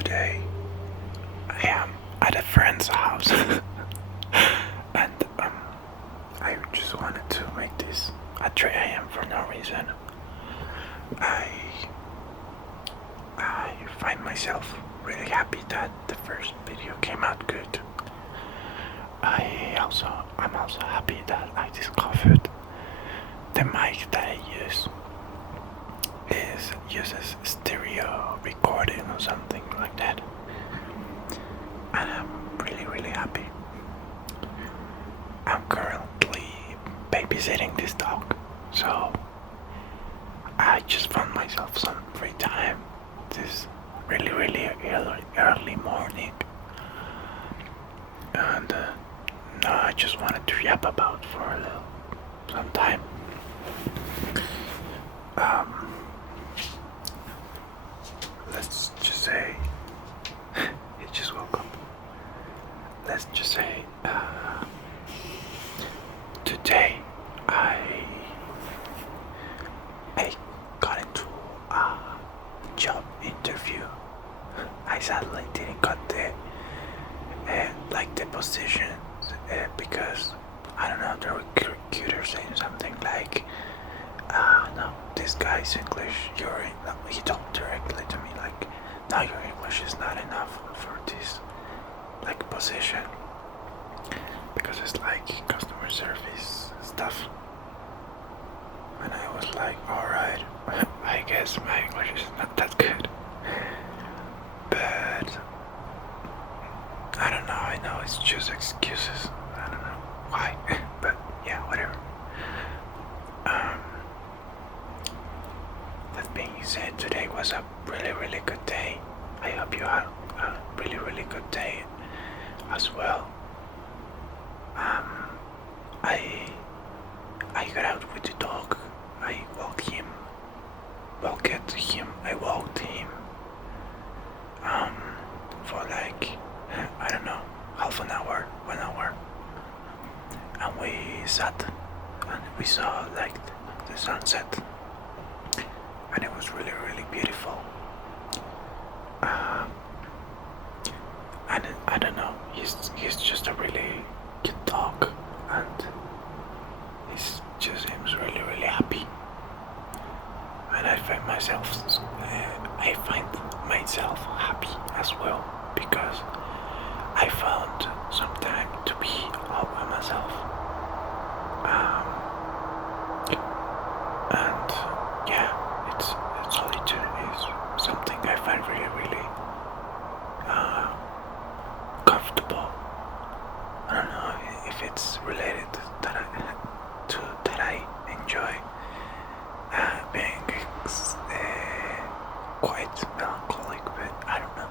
today I am at a friend's house and I just wanted to make this at 3 a.m. for no reason. I find myself really happy that the first video came out good. I'm also happy that I discovered the mic that I use uses stereo recording or something like that, and I'm really happy. I'm currently babysitting this dog, so I just found myself some free time this really early morning, and no, I just wanted to yap about for some time. Let's just say he just woke up. Let's just say today I got into a job interview. I sadly didn't got the the positions because I don't know, the recruiter saying something like, no, this guy's English, he talked directly to me like, no, your English is not enough for this position, because it's customer service stuff. And I was like, alright, I guess my English is not that good. But I don't know, I know it's just excuses. I don't know why, but yeah, whatever. That being said, today was a really good day. I hope you had a really good day as well. I got out with the dog. I walked him. I walked him for I don't know, half an hour, 1 hour, and we sat and we saw the sunset, and it was really beautiful. And I don't know, he's just a really good dog, and he just seems really happy. And I find myself happy as well, because I found some time to be all by myself. And yeah, it's solitude is something I find really comfortable. I don't know if it's related to that I enjoy being quite melancholic, but I don't know.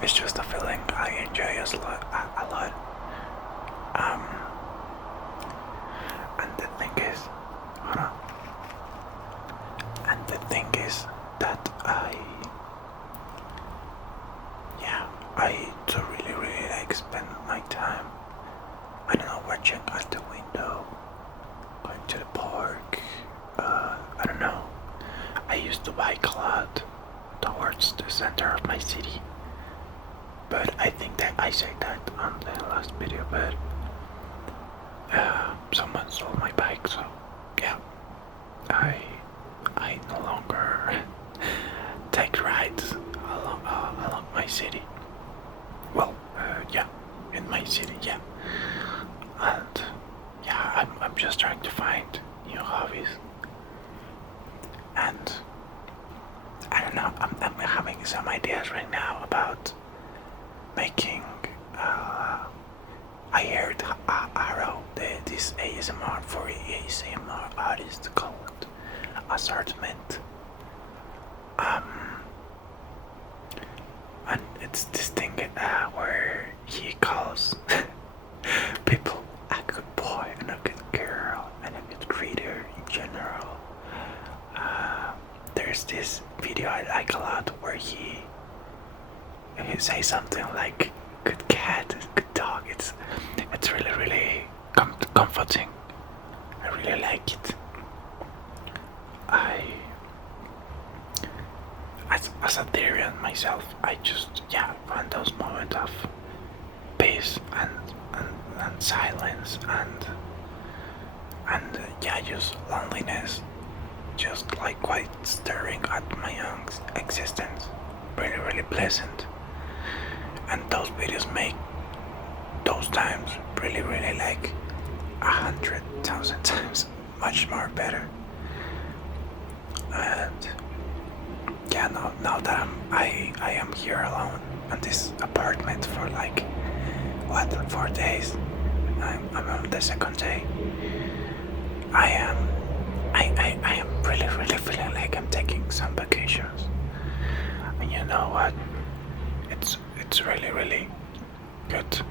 It's just a feeling I enjoy a lot. And the thing is, hold on. And the thing is that I do really spend my time, I don't know, watching out the window, going to the park. I don't know. I used to bike a lot towards the center of my city, but I think that I said that on the last video, but someone stole my bike, so yeah, I no longer take rides along my city. Well, yeah, in my city, yeah, and yeah, I'm just trying to find new hobbies, and I don't know, I'm having some ideas right now about making. I heard Arrow, this ASMR for ASMR artist called Assortment. And it's this thing where he calls people a good boy and a good girl and a good reader in general. There's this video I like a lot where he says something like good cat, good dog. It's really comforting. I really like it. myself. I just find those moments of peace and silence and just loneliness, just like quite staring at my own existence. Really, really pleasant. And those videos make those times really, really like 100,000 times much more better. And now that I am here alone in this apartment for like 4 days. I'm on the second day. I am really, really feeling like I'm taking some vacations. And you know what? It's really, really good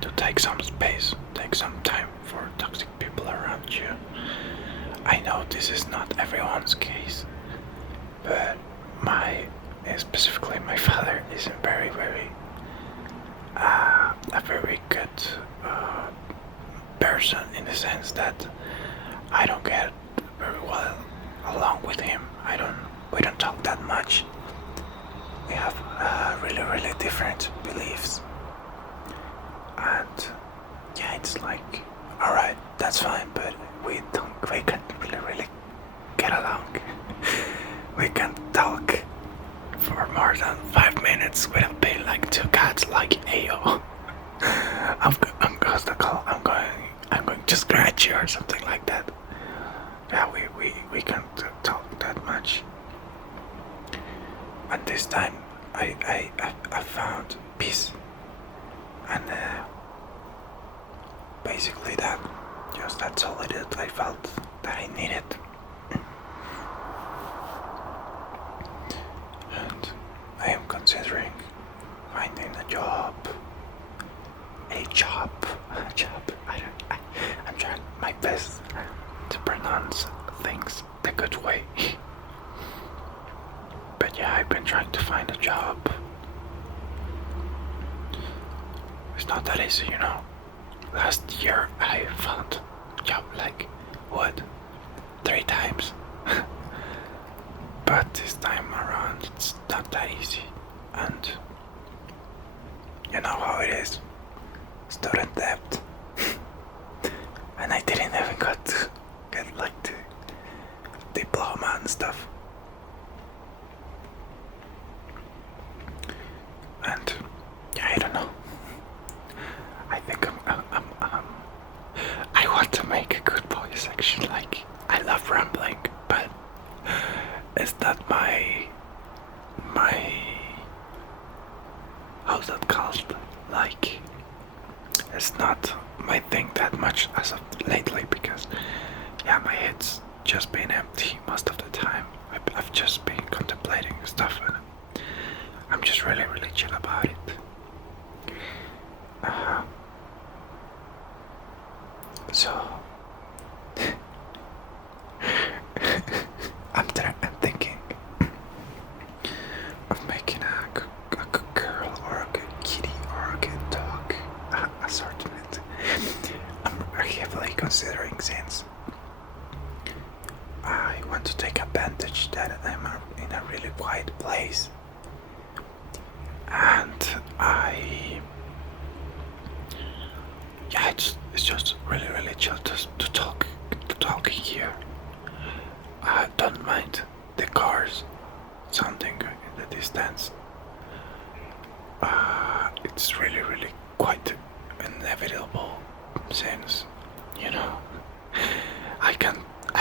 to take some space, take some time for toxic people around you. I know this is not everyone's case, but specifically my father is a very, very a very good person, in the sense that I don't get very well along with him. We don't talk that much. We have really, really different beliefs, and it's like, all right, that's fine, but we can't really, really get along. We can't talk for more than 5 minutes without being like two cats, like, ayo. I'm going to scratch you or something like that. Yeah, we can't talk that much. And this time I found peace, and basically that's all it is. I felt that I needed. And I am considering finding a job. I'm trying my best to pronounce things the good way. But I've been trying to find a job. It's not that easy, Last year I found a job like 3 times. But this time around it's not that easy, and you know how it is. Student debt. And I didn't even got to get like the diploma and stuff. And I don't know. I think I want to make a good voice section. Like, I love rambling, but it's not my how's that called? Like, it's not my thing that much as of lately, because my head's just been empty most of the time. I've just been contemplating stuff, and I'm just really, really chill about it. So I'm thinking of making a good girl or a good kitty or a good dog assortment. I'm heavily considering, since I want to take advantage that I'm in a really quiet place, and it's just really, really chill to talk here. I don't mind the cars sounding in the distance. It's really, really quite inevitable, since I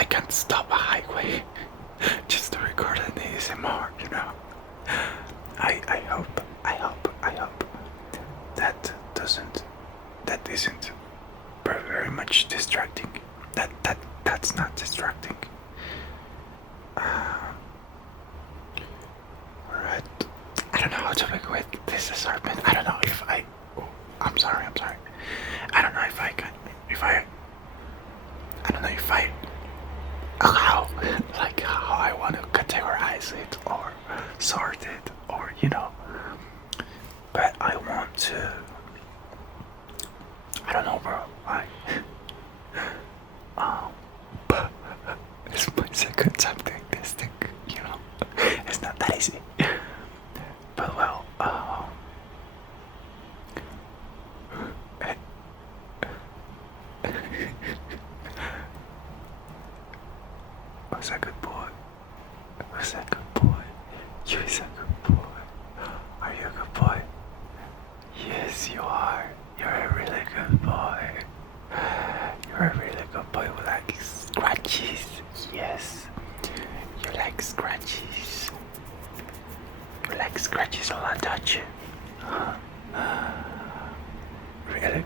can't stop a highway just to record an ASMR. I hope that isn't very, very much distracting. That's not distracting. Alright. I don't know how to begin with this assortment. I don't know if I'm sorry. I don't know if I can. I don't know if I. How I want to categorize it or sort it, or But I want to. I don't know, bro. It's my second time doing this thing. It's not that easy.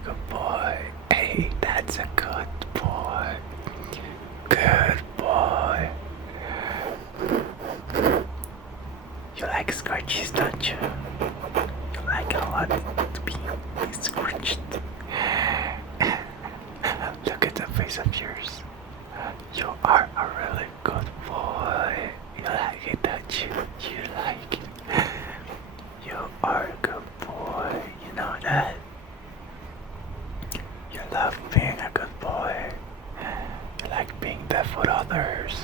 good boy. Hey, that's a good boy. Good boy. You like scratches, don't you? You like a lot to be scratched. Look at the face of yours. You are a really good boy. You like it, don't you? You like it. You are a good boy. You know that. You love being a good boy. You like being there for others.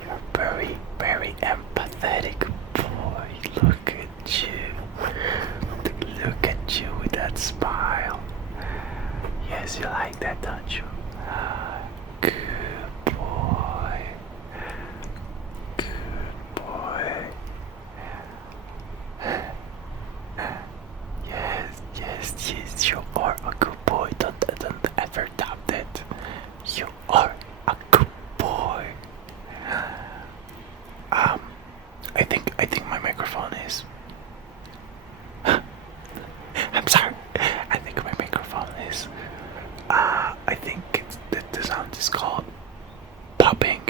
You're very, very empathetic boy. Look at you. Look at you with that smile. Yes, you like that, don't you? Good boy. Good boy. Yes, you are a good boy. Don't ever doubt it. You are a good boy. I think my microphone is. I'm sorry. I think my microphone is. I think the sound is called popping.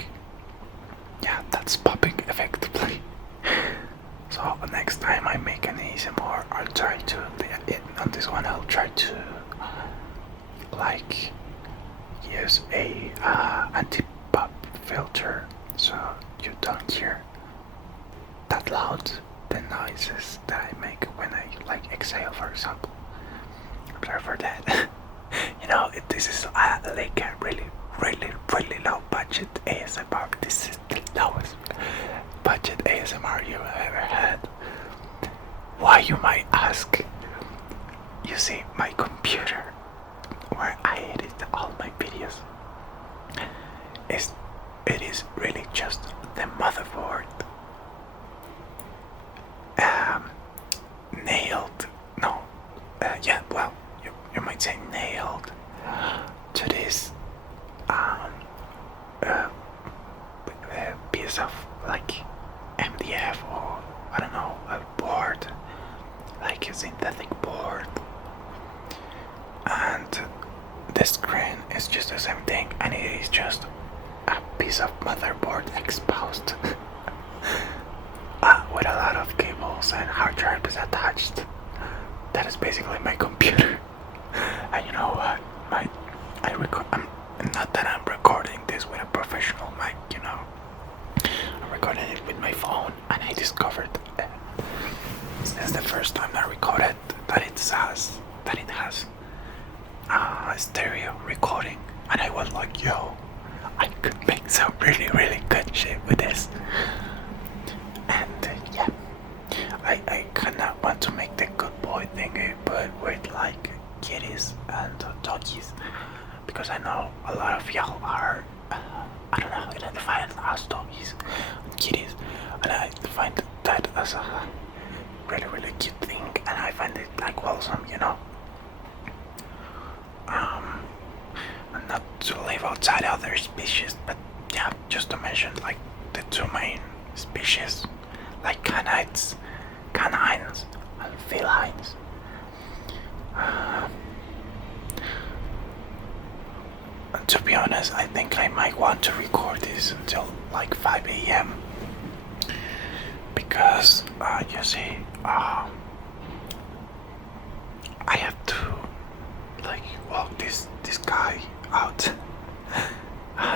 Yeah, that's popping effectively. So next time I make an ASMR, I'll try to. On this one, I'll try to like use a anti-pop filter, so you don't hear that loud the noises that I make when I like exhale, for example. I'm sorry for that. You know, this is like a really low budget ASMR. This is the lowest budget ASMR you ever had. Why, you might ask? You see, my computer, where I edit all my videos, it is really just the motherboard. Nailed. No. Yeah, well, you might say nailed to this piece of like MDF, or I don't know, a board, like a synthetic board, and the screen is just the same thing, and it is just a piece of motherboard exposed with a lot of cables and hard drives attached. That is basically my computer. And you know what? Not that I'm recording this with a professional mic, you know. I'm recording it with my phone, and I discovered this is the first time I recorded that it has stereo recording, and I was like, yo, I could make some really good shit with this. And yeah, I kinda want to make the good boy thingy, but with like kitties and doggies, because I know a lot of y'all are I don't know, identify as doggies and kitties, and I find that as a really cute thing, and I find it like wholesome, you know. And not to leave outside other species, but yeah, just to mention like the two main species, like canines and felines. And to be honest, I think I might want to record this until like 5 a.m. because you see, I have to like walk this guy out.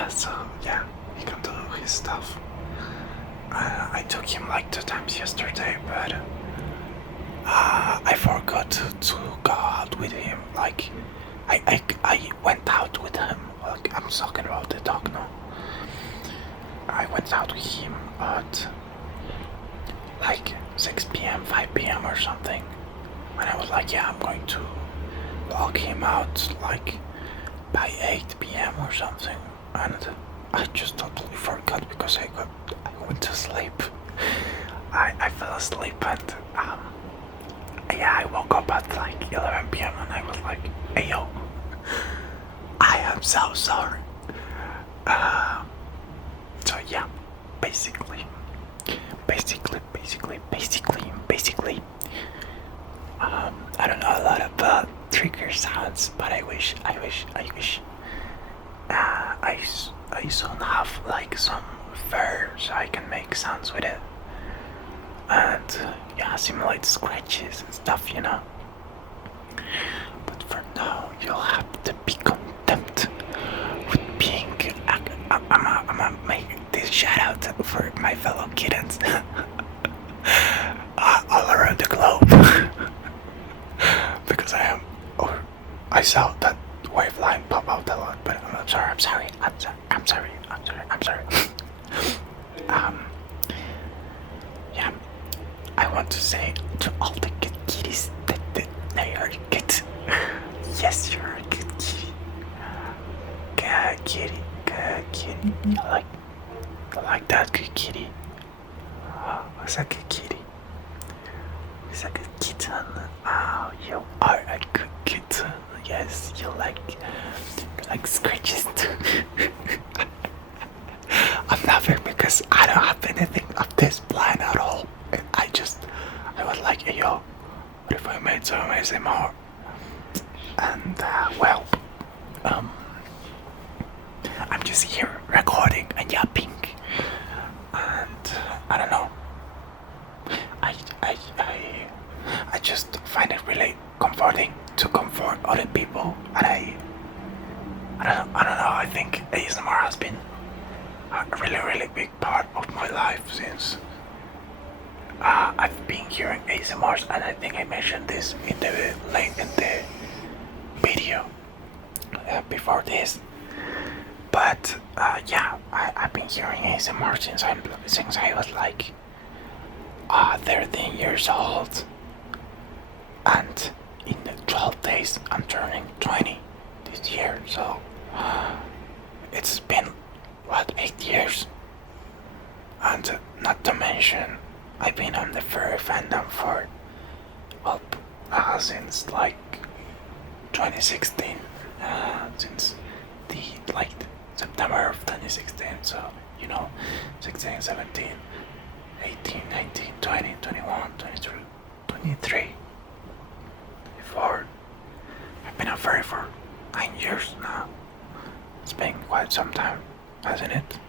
So yeah, he can do his stuff. I took him like 2 times yesterday, but I forgot to go out with him. Like I went out with him. Like, I'm talking about the dog now. I went out with him at like 6 p.m., 5 p.m. or something. And I was like, yeah, I'm going to walk him out like by 8 p.m. or something. And I just totally forgot because I went to sleep. I fell asleep, and yeah, I woke up at like 11 p.m. and I was like, hey yo, I am so sorry. So yeah, basically, I don't know a lot about trigger sounds, but I wish I soon have like some fur so I can make sounds with it and yeah, simulate scratches and stuff, you know. But for now, you'll have to be content with being. I'm gonna make this shout out for my fellow kittens all around the globe because I am. Or I saw that waveline pop out a lot, but I'm sorry. Yeah, I want to say to all the good kitties that they are good. Yes, you're a good kitty. Good kitty, good kitty. I like that good kitty. Oh, it's a good kitty. It's a good kitten. Oh, you are a good kitten. Yes, you like scratches too. I'm laughing because I don't have anything of this plan at all. I was like, hey, yo, what if I made some ASMR? And I'm just here recording and yapping, and I don't know. I just find it really comforting to comfort other people, and I don't know. I think ASMR has been a really big part of my life since I've been hearing ASMRs, and I think I mentioned this in the video before this. But yeah, I've been hearing ASMR since I was like 13 years old, and in 12 days I'm turning 20 this year, so it's been what, 8 years. And not to mention, I've been on the furry fandom for since like 2016, since the September of 2016. So 16, 17, 18, 19, 20, 21, 22, 23, 24. I've been a furry for 9 years now. It's been quite some time, hasn't it?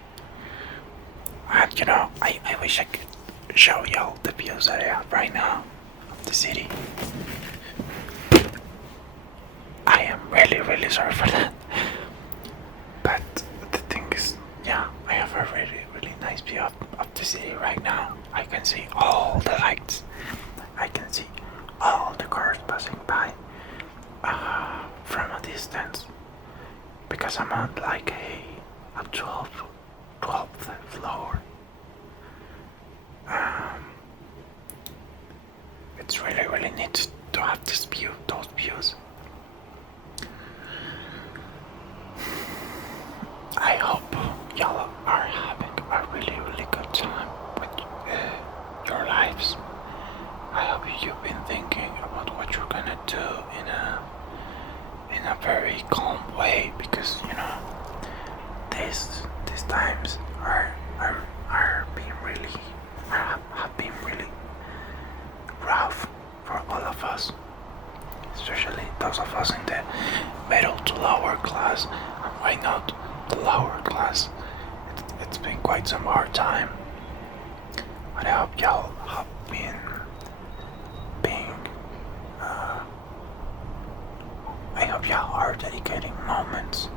And I wish I could show y'all the views that I have right now of the city. I am really sorry for that. But the thing is, yeah, I have a really nice view of the city right now. I can see all the lights. I can see all the cars passing by from a distance. Because I'm on like a 12th floor. It's really neat to have those views. I hope y'all are having a really good time with your lives. I hope you've been thinking about what you're gonna do in a very calm way, because these times have been really rough for all of us, especially those of us in the middle to lower class, and why not the lower class. It's been quite some hard time, and I hope y'all have been I hope y'all are dedicating moments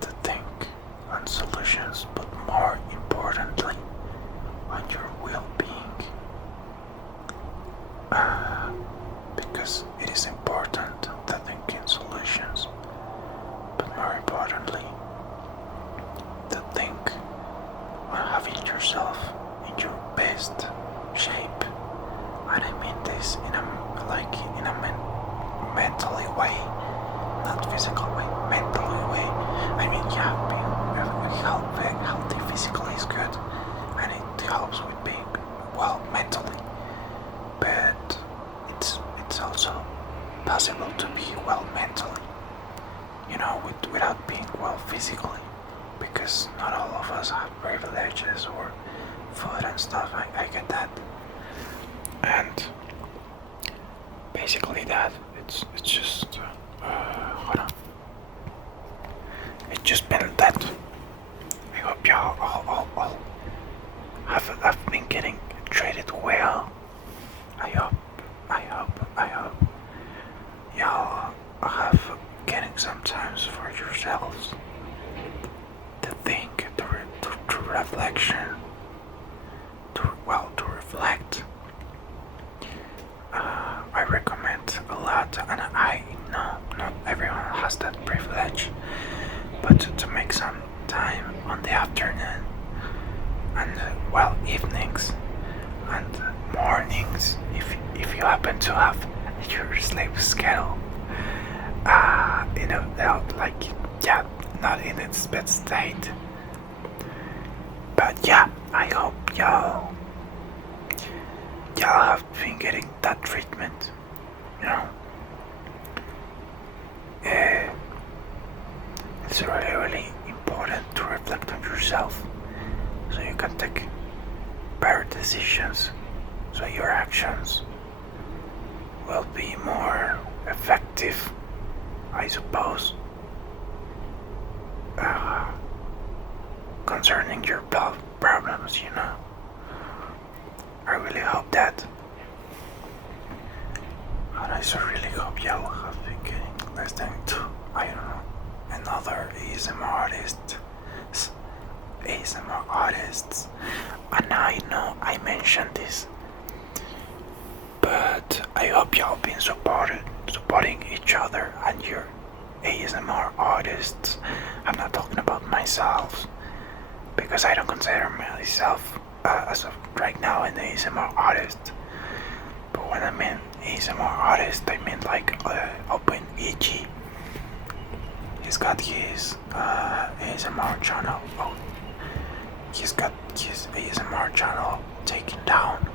to think on solutions, but more importantly, on your well-being. Because it is important to think in solutions, but more importantly, to think on having yourself in your best shape. And I mean this in a mentally way, not physical way, mentally way. I mean, yeah, being healthy physically is good, and it helps with being well mentally. But it's also possible to be well mentally, without being well physically, because not all of us have privileges or food and stuff. I get that, and basically that it's just hold on. It's just been that. I hope y'all all have been getting treated well. I hope y'all have getting some times for yourselves to think, to reflection, to reflect. I recommend a lot, and I know not everyone has that privilege, but to make some time on the afternoon and evenings and mornings, if you happen to have your sleep schedule, not in its best state. But yeah, I hope y'all have been getting that treatment. You know, it's really important to reflect on yourself, so you can take better decisions, so your actions will be more effective, I suppose, concerning your problems, you know. I really hope that. And I really hope y'all have been getting listening to, I don't know, another ASMR artists. And I know I mentioned this, but I hope y'all been supporting each other and your ASMR artists. I'm not talking about myself, because I don't consider myself as of right now an ASMR artist. But when I mean ASMR artist, I mean like Open EG. He's got his ASMR channel. Oh, he's got his ASMR channel taken down,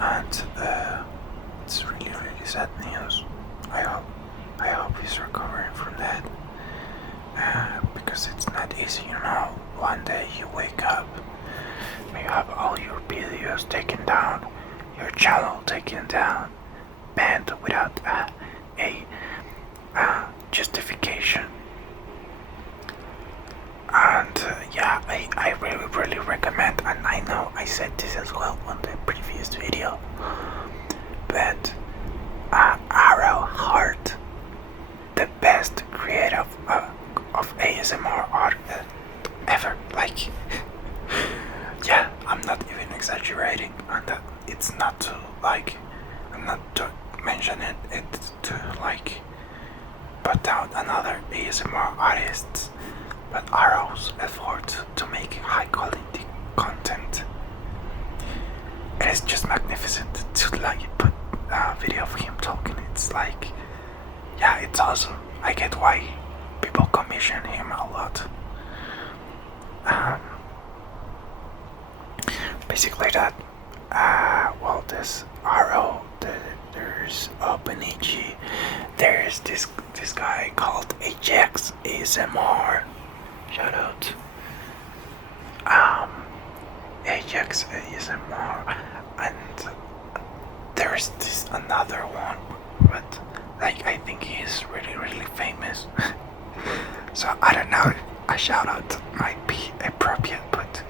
and it's really sad news. I hope he's recovering from that, because it's not easy, you know. One day you wake up, you have all your videos taken down, your channel taken down, banned without a justification. And I really recommend, and I know I said this as well on the previous video, but Arrow Heart, the best creative of ASMR art ever. Like, yeah, I'm not even exaggerating, and that it's not to like, I'm not to mention it. It's to like put down another ASMR artists, but Arrow's effort to make high quality content. It is just magnificent to like put a video of him talking. It's like, yeah, it's awesome. I get why people commission him a lot. Basically that. This Arrow, there's OpenEG, there's this guy called Ajax ASMR. Shout out. Ajax ASMR, and there's this another one, but like I think he's really famous. So I don't know. A shout out might be appropriate, but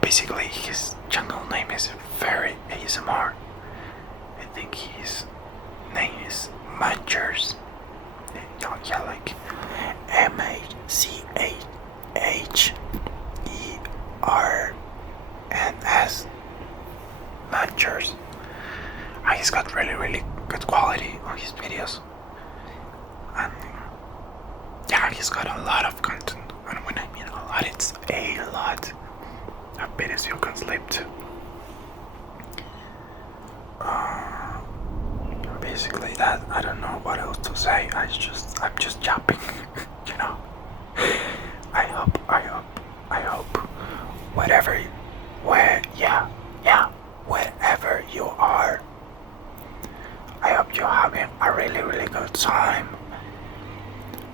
basically his channel name is Very ASMR. I think his name is Manchers. Like MACHERNS. Manchers. He's got really good quality on his videos, and he's got a lot of content. And when I mean a lot, it's a lot of videos you can sleep to. Basically that. I don't know what else to say. I'm just jumping. You know. I hope wherever you are, I hope you're having a really good time.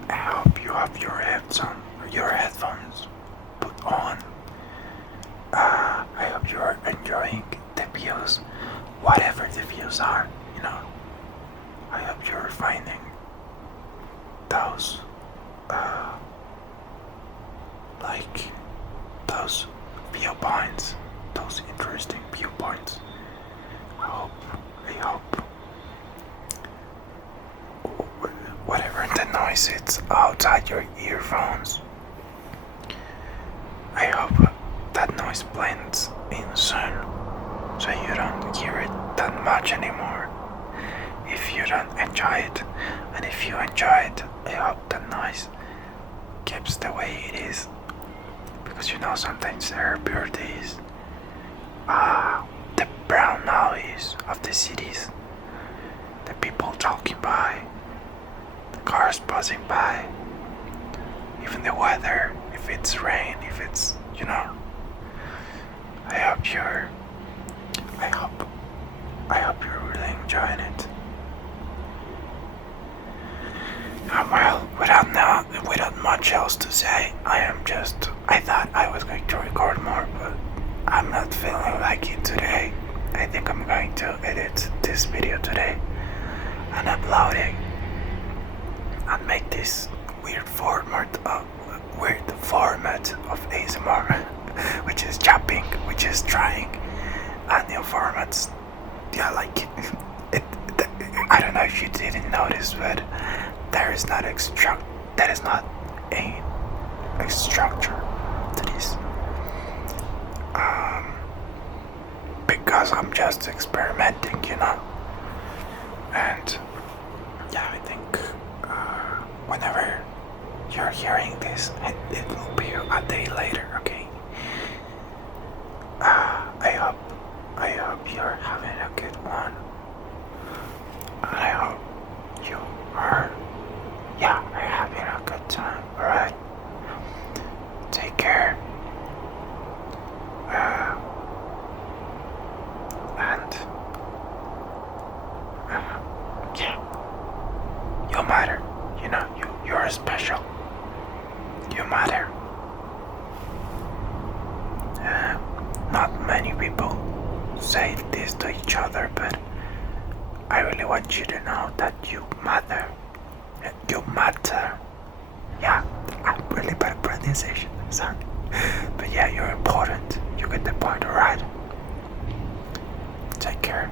I hope you have your headphones put on. I hope you're enjoying the views whatever the views are, you know. I hope you're finding those, uh, like, those viewpoints, those interesting viewpoints. I hope whatever the noise is outside your earphones, I hope that noise blends in soon, so you don't hear it that much anymore. If you don't enjoy it, and if you enjoy it, I hope the noise keeps the way it is, because you know sometimes there are birthdays, the brown noise of the cities, the people talking by, the cars passing by, even the weather, if it's rain, if it's, you know. I hope you're really enjoying it. Well, without much else to say, I thought I was going to record more, but I'm not feeling like it today. I think I'm going to edit this video today and upload it and make this weird format of ASMR, which is chopping, which is trying new formats. Yeah, like it, I don't know if you didn't notice, but there is not a structure to this. Because I'm just experimenting, you know. And yeah, I think whenever you're hearing this, it will be a day later, okay? I hope you're having a good one. And I hope you are having a good time, alright? Take care. And you matter. You know, you're special. You matter. Not many people say this to each other, but I really want you to know that you matter. You matter. Yeah, I'm really bad at pronunciation, sorry. But yeah, you're important. You get the point, alright? Take care.